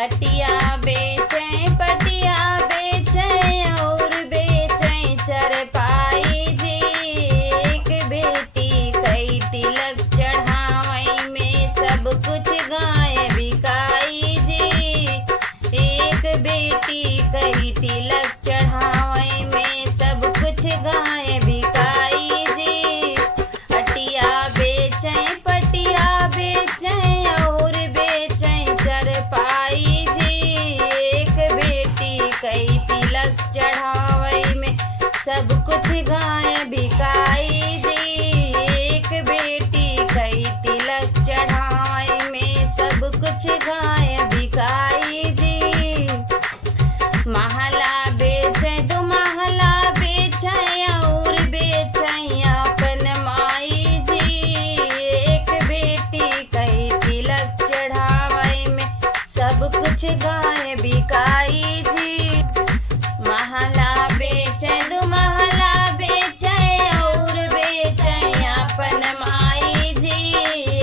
अटिया बेचैं पटिया बेचैं और बेचैं चरपाई जी। एक बेटी कई तिलक चढ़ावई में सब कुछ गाय बिकाई जी। एक बेटी कई तिलक चढ़ावई में सब कुछ गाय बिकाई जी। अटिया बेचैं पटिया बेचैं और बेचैं चरपाई जी। एक बेटी कई तिलक चढ़ावई में सब कुछ गाय बिकाई जी। एक बेटी कई तिलक चढ़ावई में सब कुछ गाय बिकाई जी। महला बेचैं दो महला बेचैं और बेचैं अपन माई जी। एक बेटी कई तिलक चढ़ावई में सब कुछ गाय बिकाई जी। महला बेचैं दो महला बेचैं और बेचैं अपन माई जी।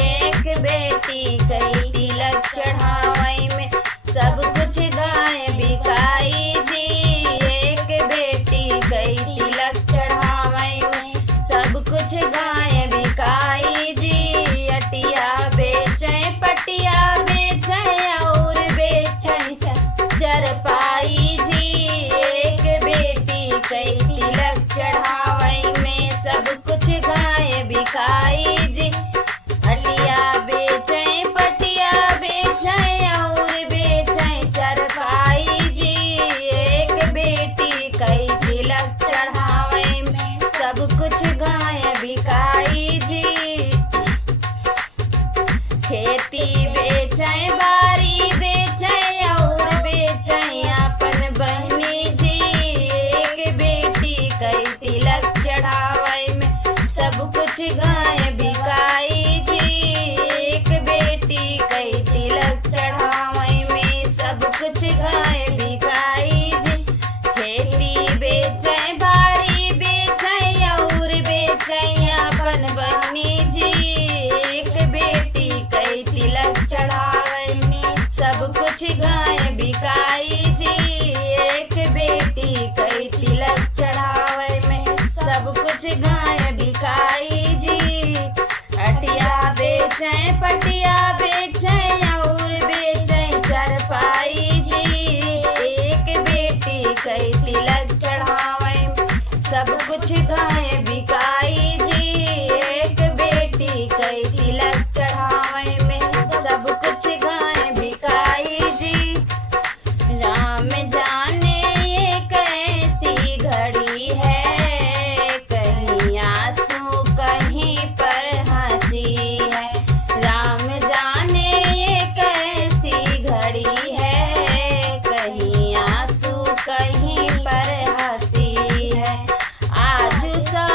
एक बेटी कई तिलक चढ़ावई में सब कुछ गाय बिकाई जी। एक बेटी कई तिलक चढ़ावई में सब कुछ गाय बिकाई जी। अटिया बेचैं पटिया बेचैं और बेचैं चरपाई जी। एक बेटी कई तिलक चढ़ावई में सब कुछ गाय बिकाई जी। अटिया बेचैं पटिया बेचैं और बेचैं चरपाई जी। एक बेटी कई तिलक चढ़ावई में सब कुछ गाय बिकाई जी। खेती बेचैं बारी बेचैं और बेचैं अपन बहनी जी। एक बेटी कई तिलक चढ़ावई में सब कुछ गाय बिकाई जी। एक बेटी कई तिलक चढ़ावई में सब कुछ गाय बिकाई जी। खेती बेचैं बारी बेचैं और बेचैं अपन बहनी जी। एक बेटी कई तिलक चढ़ावई में सब कुछ गाय बिकाई जी। एक बेटी कई तिलक चढ़ावई में सब कुछ गाय बिकाई जी। अटिया बेचैं पटिया बेचैं और बेचैं चरपाई जी। एक बेटी कई तिलक चढ़ावई में सब कुछ गाय बिकाई जी। एक बेटी कई तिलक चढ़ावई में सब कुछ गाय बिकाई जी। राम जाने ये कैसी घड़ी है, कहीं आंसू कहीं पर हंसी है। राम जाने ये कैसी घड़ी है, कहीं आंसू कहीं पर हंसी है। आज सा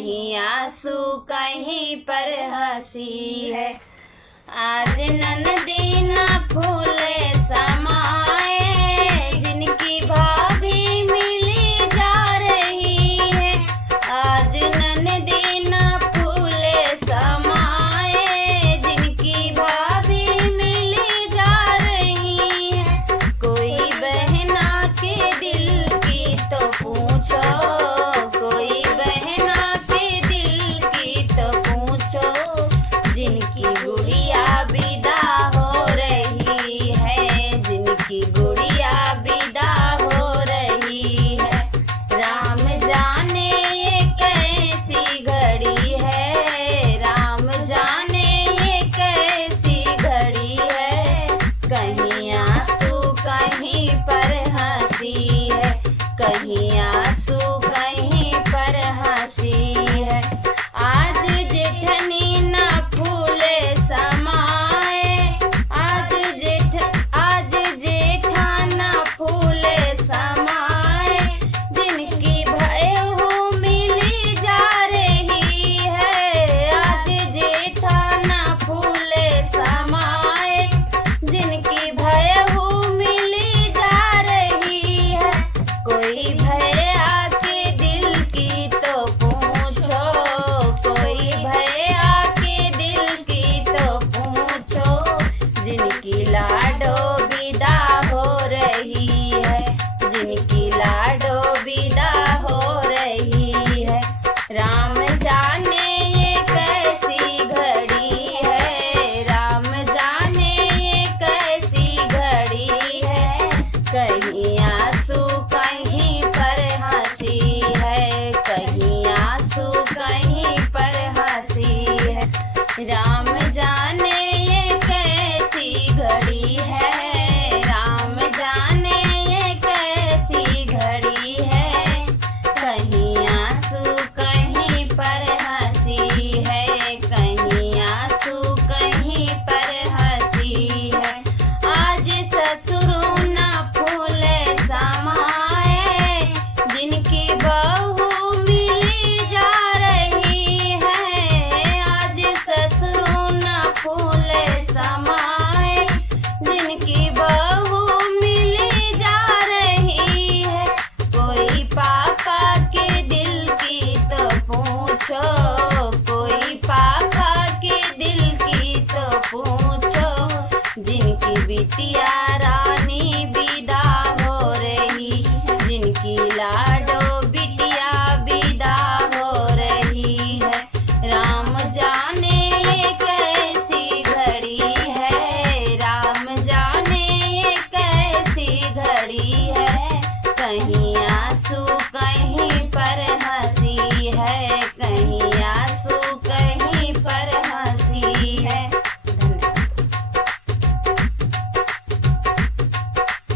कहीं आंसू कहीं पर हंसी है। आज ननदी ना फूले समाए, जिनकी भाभी मिली जा रही है। आज ननदी ना फूले समाए, जिनकी भाभी मिली जा रही है। कोई बहना के दिल की तो पूछो, कोई बहना के दिल की तो पूछो, जिनकी गुड़िया विदा हो रही है, जिनकी गुड़िया विदा हो रही है। राम जाने ये कैसी घड़ी है, राम जाने ये कैसी घड़ी है। कहीं आंसू कहीं पर हंसी है, कहीं आंसू कहीं पर हंसी है। आज जेठनी ना फूले समाए, आज जेठा ना फूले समाए, जिनकी भयहू मिली जा रही है। आज जेठा ना फूले समाए, जिनकी भयहू मिली जा रही है। कोई भैया के दिल की तो पूछो, कोई भैया के दिल की तो पूछो, जिनकी लाडो विदा हो रही है, जिनकी लाडो विदा हो रही है। राम जाने ये कैसी घड़ी है, राम जाने ये कैसी घड़ी है। कहीं आंसू कहीं पर हंसी है, कहीं आंसू कहीं पर हंसी है। राम जाने ये कैसी घड़ी है, राम जाने ये कैसी घड़ी है। कहीं आंसू कहीं पर हंसी है, कहीं आंसू कहीं पर हंसी है। आज ससुर ना फूले समाए, जिनकी बहू मिली जा रही है। आज ससुर ना फूले समाए, जिनकी बहू मिली जा रही है। कोई पापा के दिल की तो पूछो, कोई पापा के दिल की तो पूछो, जिनकी बिटिया